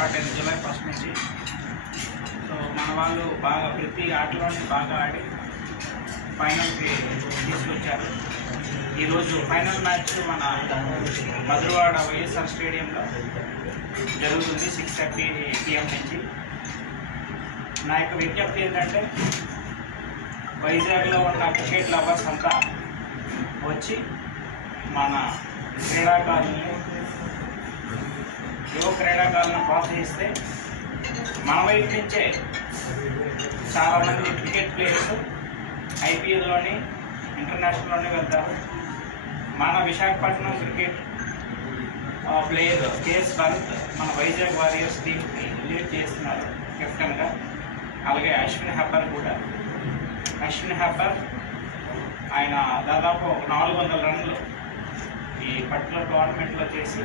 Start అయింది July 1 నుంచి. So మన వాళ్ళు బాగా ప్రతి ఆటలోనే బాగా ఆడి ఫైనల్కి తీసుకొచ్చారు. ఈరోజు ఫైనల్ మ్యాచ్ మన మధురవాడ వైఎస్ఆర్ స్టేడియంలో జరుగుతుంది 6:30 PM నుంచి. నా యొక్క విజ్ఞప్తి ఏంటంటే వైజాగ్లో ఉన్న క్రికెట్ లవర్స్ అంతా వచ్చి మన క్రీడాకారుల్ని యువ క్రీడాకారులను ప్రోత్సహిస్తే మన వైపు నుంచే చాలామంది క్రికెట్ ప్లేయర్స్ IPLలోని ఇంటర్నేషనల్లోనే వెళ్తారు. మన Visakhapatnam cricket player KS Bharat మన వైజాగ్ వారియర్స్ టీమ్ని లీడ్ చేస్తున్నారు కెప్టెన్గా. అలాగే అశ్విన్ హెబ్బర్ కూడా. అశ్విన్ హెబ్బర్ ఆయన దాదాపు 400 రన్లు ఈ పర్టికులర్ టోర్నమెంట్లో చేసి